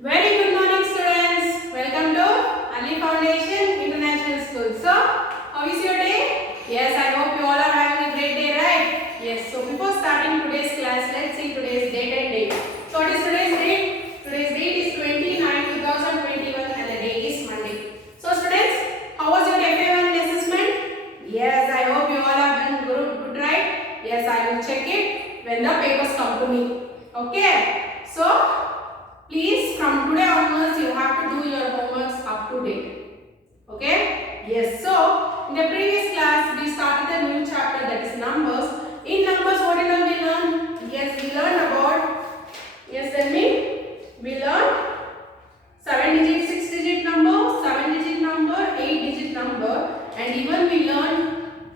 Very good morning, students. Welcome to Ali Foundation International School. So, how is your day? Yes, I hope you all are having a great day, right? Yes. So, before starting today's class, let's see today's date and date. So, what is today's date? Today's date is 29/2021 and the day is Monday. So, students, how was your FA1 assessment? Yes, I hope you all have done good, right? Yes, I will check it when the papers come to me. Okay. So, please, from today onwards, you have to do your homeworks up to date. Okay? Yes. So, in the previous class, we started a new chapter, that is numbers. In numbers, what did we learn? Yes, we learned about. Yes, tell me. We learned 7-digit, 6-digit number, 7-digit number, 8-digit number, and even we learned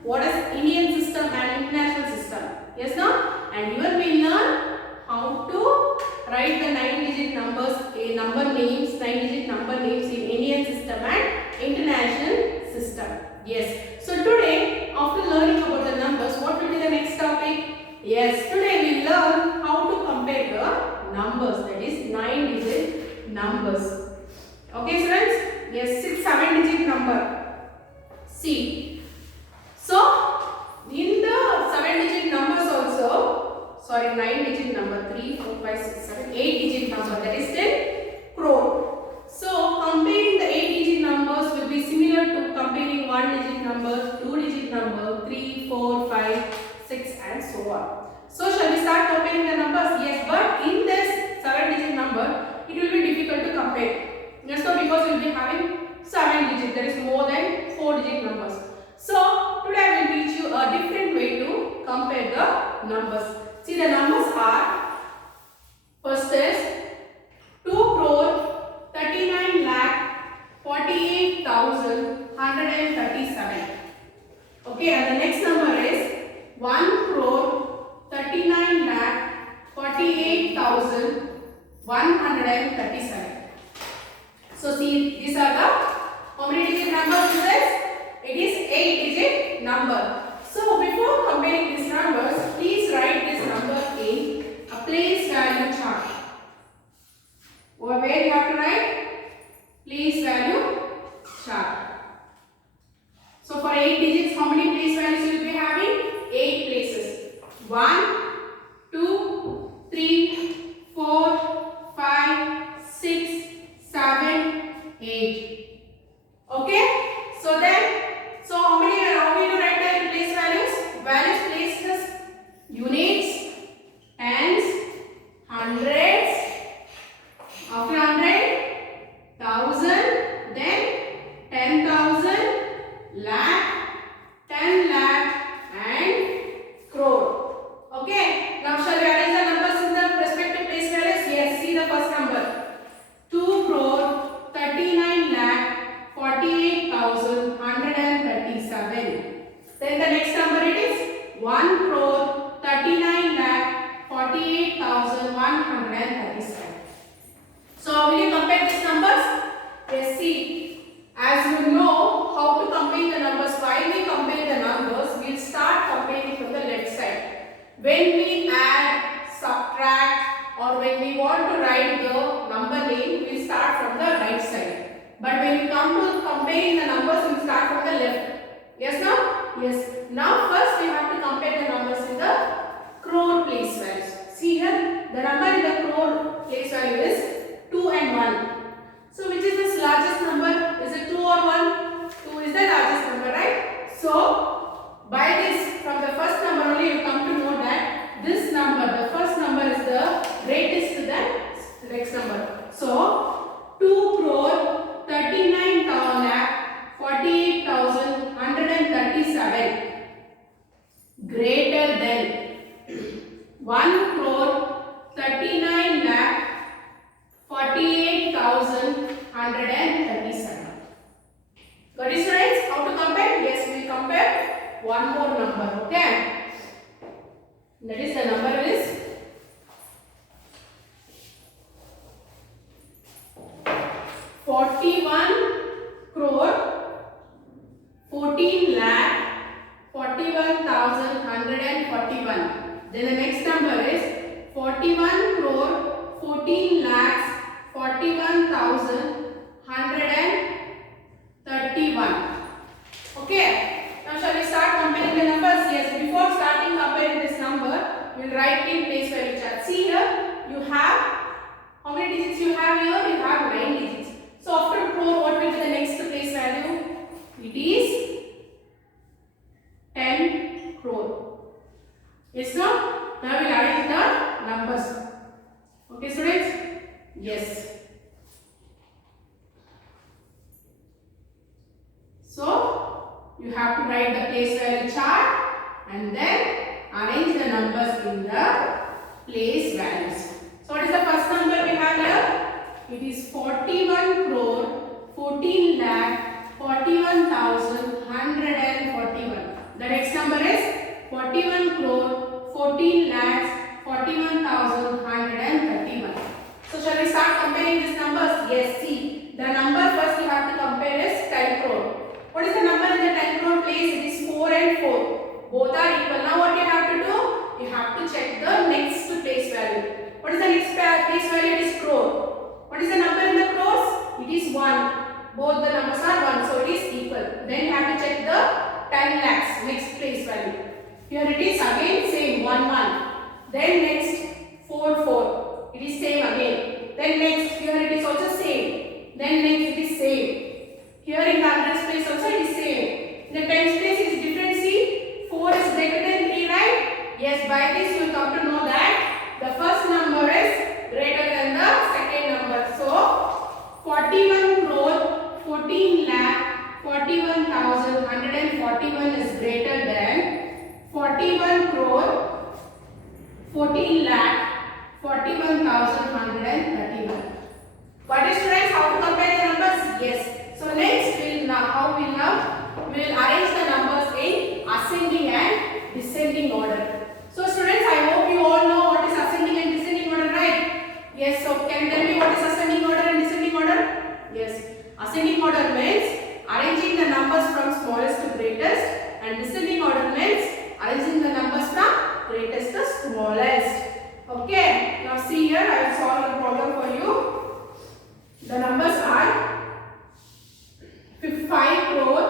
what is Indian system and international system. Yes, no? And even we learned how to write the 9-digit numbers, number names, 9-digit number names in Indian system and international system. Yes. So today, after learning about the numbers, what will be the next topic? Yes. Today we learn how to compare the numbers, that is 9-digit numbers. Okay, students? Yes. 7-digit number. See. So in the 7-digit numbers also, sorry, 9-digit number, 3, 4, 5, 6, 7, 8-digit number, that is 10 crore. So, comparing the 8-digit numbers will be similar to comparing 1-digit number, 2-digit number, 3, 4, 5, 6 and so on. So, shall we start comparing the numbers? Yes, but in this 7-digit number, it will be difficult to compare. Yes, so because we will be having 7 digits, that is more than 4-digit numbers. So, today I will teach you a different way to compare the numbers. See, the numbers are, first is 2,39,48,137. Okay, and the next number is 1,39,48,137. So, see, these are the, how many digit numbers is this? It is 8-digit number. So, before comparing these numbers, please write this number in a place value chart. Over where you have to write? Place value chart. So, for 8 digits, how many place values you will be having? 8 places. 1, 2, 3, 4, 5, 6, 7, 8. Okay? So then, how will you write the place values? Values places, units, tens, hundreds, after 100, thousand, then 10,000, lakh, 10 lakh and crore. Okay, now shall we arrange the numbers in the respective place values? Yes, see the first number. 2 crore 39 lakh 48,137. Then the next number it is 1 crore 39 lakh 48,137. So how will you compare these numbers? Yes, see, as you know how to compare the numbers, while we compare the numbers, we will start comparing from the left side. When we add, subtract, or when we want to write the number name, we will start from the right side. But when you come to comparing the numbers, we will start from the left. Yes, no? Yes. Now first we have to compare the numbers in the crore place values. See here, the number in the crore place value is 2 and 1. So which is the largest number? Is it 2 or 1? 2 is the largest number, right? So by this, from the first number only you come to know that this number, the first number is the greatest to the next number. So 2 crore 39 lakh 48,137 greater than 1 crore 39 lakh 48,137. Got it, students? How to compare? Yes, we will compare one more number. Okay, that is the number is 41 crore 14 lakh 41,141. Then the next number is 41 crore 14 lakhs 40 41,131. Okay. Now shall we start comparing the numbers? Yes. Before starting comparing this number, we will write in place value chart. See here, you have how many digits you have here? You have 9 digits. So after crore, what will be the next place value? It is 10 crore. Yes, no? Now we will arrange the numbers. Okay, students? Yes. So you have to write the place value chart and then arrange the numbers in the place values. So what is the first number we have here? It is 41 crore 14 lakh 41,141. The next number is 41 crore 14 lakhs 41,131. So shall we start comparing these numbers? Yes, see. The number first you have to compare is 10 crore. What is the number in the 10 crore place? It is 4 and 4. Both are equal. Now what you have to do? You have to check the next place value. What is the next place value? It is crore. What is the number in the crores? It is 1. Both the numbers are 1. So it is equal. Then you have to check the 10 lakhs. Next place value. Here it is again same 1 1. Then next 4 4. It is same again. Then next here it is also same. Then next it is same. Here in the hundreds place also it is same. In the tens place it is different. See, 4 is greater than 3, right? Yes, by this you will come to know that the first number is greater than the second number. So 41 crore 14 lakh 41,141 is greater than 41 crore 14 lakh 41,131. What is, students, how to compare the numbers? Yes. So next we will arrange the numbers in ascending and descending order. So students, I hope you all know what is ascending and descending order, right? Yes. So can you tell me what is ascending order and descending order? Yes. Ascending order means arranging the numbers from smallest to greatest, and descending order means arranging the numbers from greatest to smallest. Okay. Now see here, I will solve the problem for you. The numbers are 5 crore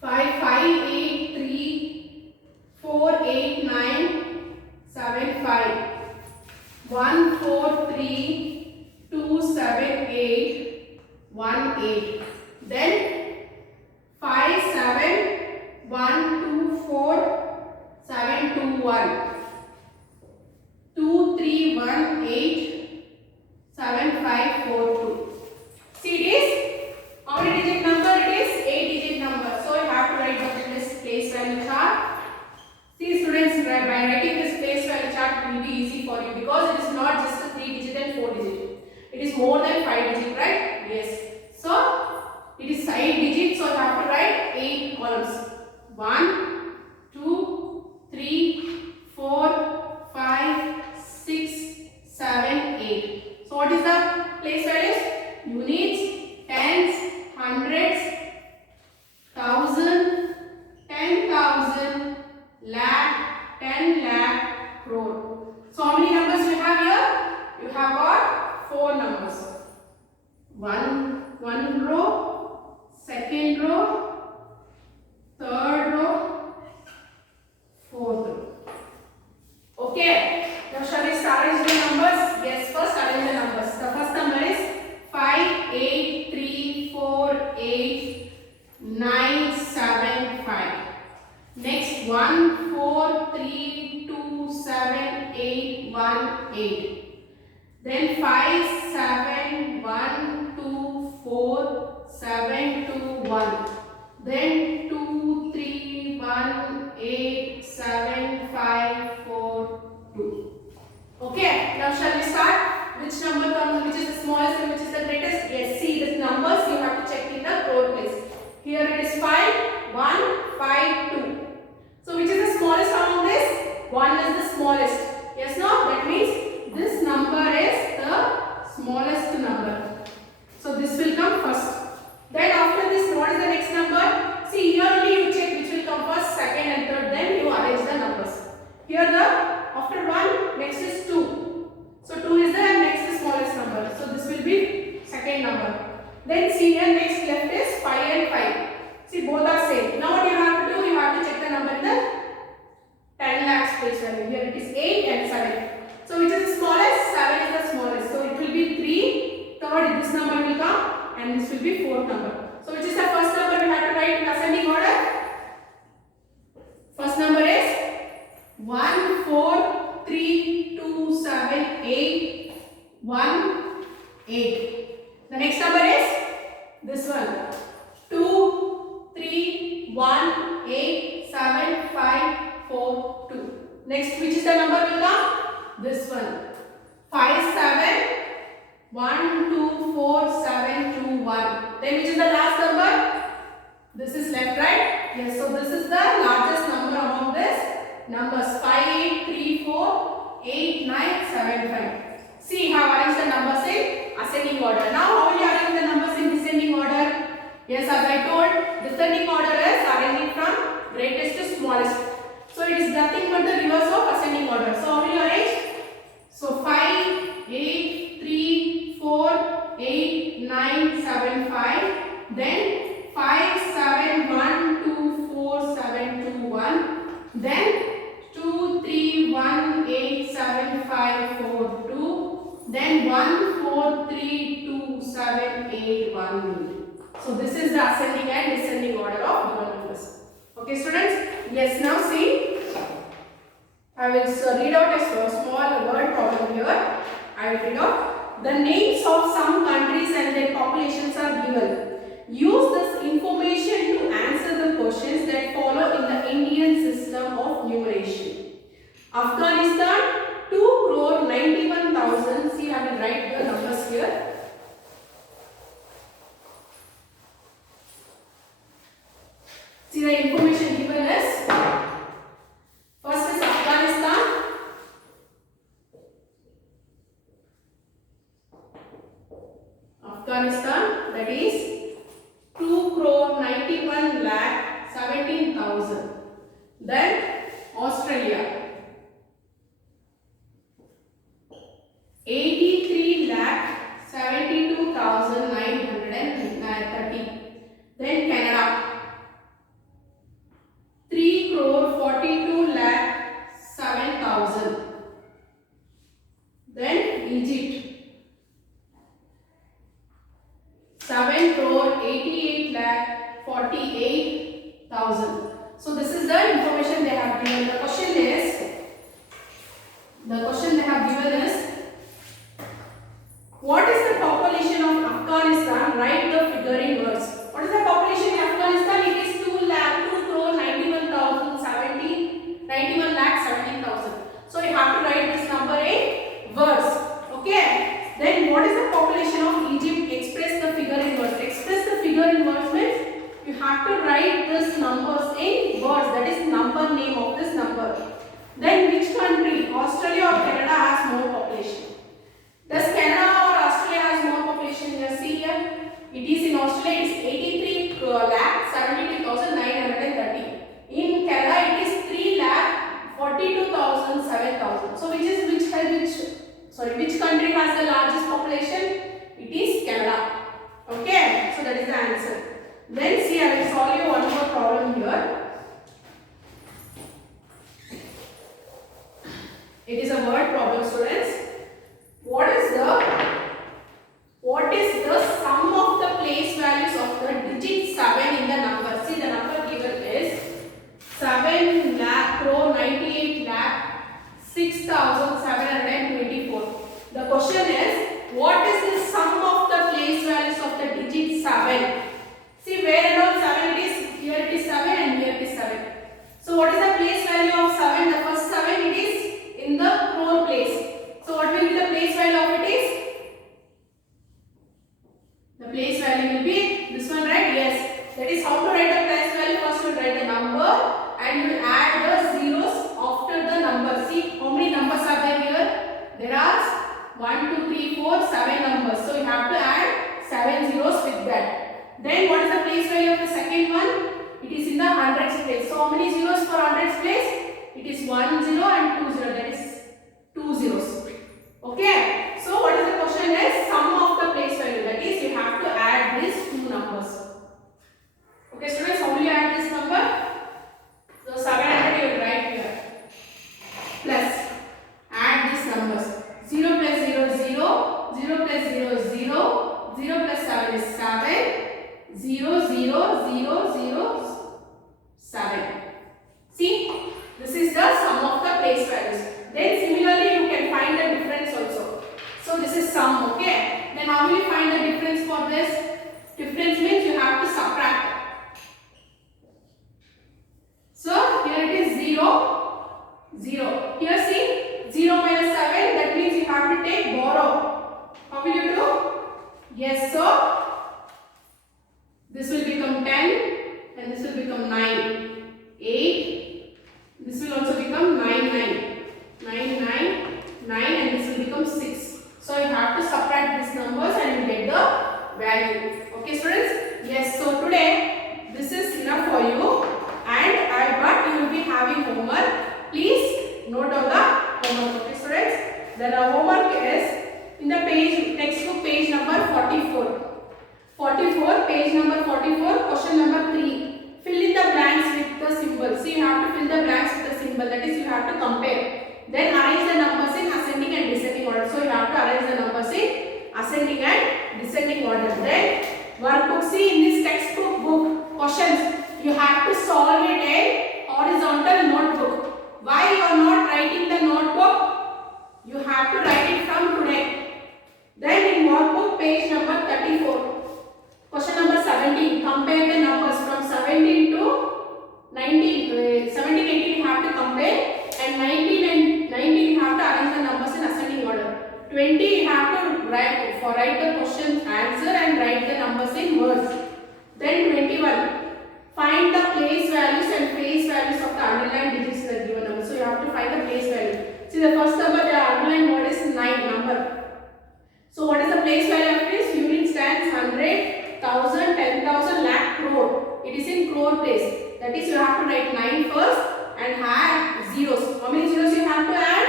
5583 489 75 143 278 18. Then 57 124 721 2318 7542. See this? How many digit number it is? 8 digit number. So you have to write this place value chart. See students, by writing this place value chart it will be easy for you because it is not just a 3 digit and 4 digit. It is more than 5 digit, right? Yes. So it is 8 digits, so you have to write 8 columns. 1, 2, 3, 4, 5, 6, 7, 8. So what is the place values? Units, tens, hundreds, thousand, 10,000, lakh, 10 lakh, crore. So how many numbers you have here? You have got 4 numbers. One row, second row, third row, fourth row. Okay. Now shall we start arrange the numbers? Yes, first arrange the numbers. The first number is 5 8 3 4 8 9 7 5. Next 1 4 3 2 7 8 1 8. Then 5 7 1 2 4 7 2 1. Then 2 3 1 8 7 5 4 2. Okay, now shall we start? Which number comes, which is the smallest and which is the greatest? Yes, see the numbers you have to check in the crore place. Here it is 5 1 5 2. So which is the smallest among this? 1 is the smallest. Yes, no? That means this number is the smallest number. So this will come first. Then after this, what is the next number? See, here only you check which will come first, second and third. Then you arrange the numbers. Here the after 1, next is 2. So 2 is the next smallest number. will be second number. Then see here, next left is 5 and 5. See, both are same. Now what you have to do, you have to check the number in the 10 lakhs place value. Here it is 8 and 7. So which is the smallest? 7 is the smallest. So it will be 3. Third, this number will come, and this will be fourth number. So which is the first number we have to write in ascending order? First number is 1, 4, 3, 2, 7, 8, 1, 8. The next number is this one. 2, 3, 1, 8, 7, 5, 4, 2. Next, which is the number will come? This one. 5, 7, 1, 2, 4, 7, 2, 1. Then which is the last number? This is left, right? Yes, so this is the largest number among this numbers. 5, 8, 3, 4, 8, 9, 7, 5. See how I arrange the numbers in ascending order. Now how will you arrange the numbers in descending order? Yes, as I told, descending order is arranging from greatest to smallest. So it is nothing but the reverse of ascending order. So how will you arrange? So 5, 8, 3, 4, 8, 9, 7, 5. Then 5, 7, 1, 2, 4, 7, 2, 1. Then 2, 3, 1, 8, 7, 5, 4, 2. Then 1, 4, 3, 2, 7, 8, 1. So this is the ascending and descending order of given numbers. Okay, students? Yes, now see. I will read out a small word problem here. I will read out. The names of some countries and their populations are given. Use this information to answer the questions that follow in the Indian system of numeration. Afghanistan, 2 crore 91,000. See, I will write the numbers here. See, the information given is, first is Afghanistan. Afghanistan, that is 2 crore 91 lakh 17,000. Then Australia, 83 lakh 72,930. Then Canada, 3 crore 42 lakh 7,000. Then Egypt, 7 crore 88 lakh 48,000. So this is the information they have given. The question they have given is, what is the population of Afghanistan? Write the figure in words. What is the population in Afghanistan? It is 2 crore 91 lakh 17,000. So you have to write this number in words. Okay. Then what is the population of Egypt? Express the figure in words. Express the figure in words means you have to write this numbers in words. That is number name of this number. Then which country? Australia or Canada has more population? Does Canada or Australia has more population? Here, see here. It is in Australia. It is 83 lakh 72,930. In Canada, it is 3 lakh 42,000 7,000. So which country has the largest population? It is Canada. Okay, so that is the answer. Then see, I will solve you one more problem here. It is a word problem, students. What is the sum of the place values of the digit 7 in the number? See, the number given is 7 lakh crore 98 lakh 6,724. The question is, what is the sum of the place values of the digit 7? See, where and all 7 it is? Here it is 7 and here it is 7. So what is the place value of 7? The first 7 it is in the crore place. So what will be the place value of it is? The place value will be this one, right? Yes. That is how to write the place value. First you write the number and you will add the zeros after the number. See how many numbers are there here? There are 1, 2, 3, 4, 7 numbers. So you have to add 7 zeros with that. Then what is the place value of the second one? It is in the hundreds place. So how many zeros for hundreds place? It is 1 0 and 2 0. That is 2 zeros. Okay. So what is the question is? Sum of the place plus 0 is 0. 0 plus 7 is 7. 0, 0, 0, 0, 7. See, this is the sum of the place values. Then similarly you can find the difference also. So this is sum, okay. Then how will you find the difference for this? Difference means you have to subtract. So here it is 0, 0. Here see, 0 minus 7, that means you have to take borrow. How will you do? Yes, so this will become 10 and this will become 9. 8. This will also become 9, 9. 9, 9, 9 and this will become 6. So you have to subtract these numbers and you get the value. Okay students? Yes, so today this is enough for you but you will be having homework. Please note down the homework. Okay students? Then our homework is in the textbook page number 44. 44, page number 44, question number 3. Fill in the blanks with the symbol. See, you have to fill the blanks with the symbol. That is, you have to compare. Then arrange the numbers in ascending and descending order. So you have to arrange the numbers in ascending and descending order. Then workbook. See, in this textbook book questions, you have to solve it in horizontal notebook. Why you are not writing the notebook? You have to write it from today. Then in workbook page number 34. Question number 17. Compare the numbers from 17 to 19. 17, 18 you have to compare and 19 and 19 you have to arrange the numbers in ascending order. 20 you have to write the question answer and write the numbers in words. Then 21. Find the place values and face values of the underlined digits in the given number. So you have to find the place value. See the first number, the underlined word is 9 number. So what is the place value of this? Unit stands 100, 1000, 10,000, lakh, crore. It is in crore place. That is, you have to write 9 first and add zeros. How many zeros you have to add?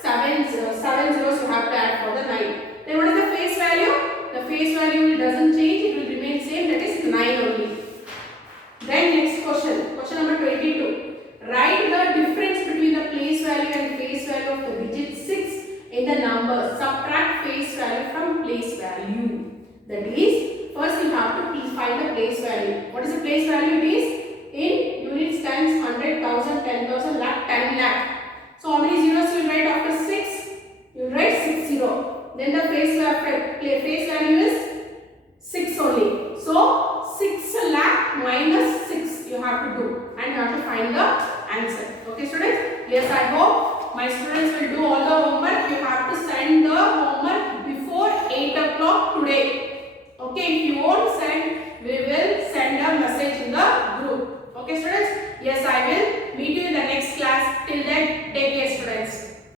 7 zeros you have to add for the 9. Then what is the face value? The face value doesn't change. It will remain same. That is 9 only. Then next question. Question number 22. Write the difference between the place value and face value of the digit 6 in the number. Subtract face value from place value. That is, first you have to find the place value. What is the place value? It is in unit stands 100, 1000, 10,000, lakh, 10 lakh. So how many zeros you will write after 6? You will write 6 0. Then the face value is 6 only. So 6 lakh minus 6 you have to do and you have to find the answer. Okay students? Yes, I hope my students will do all the homework. You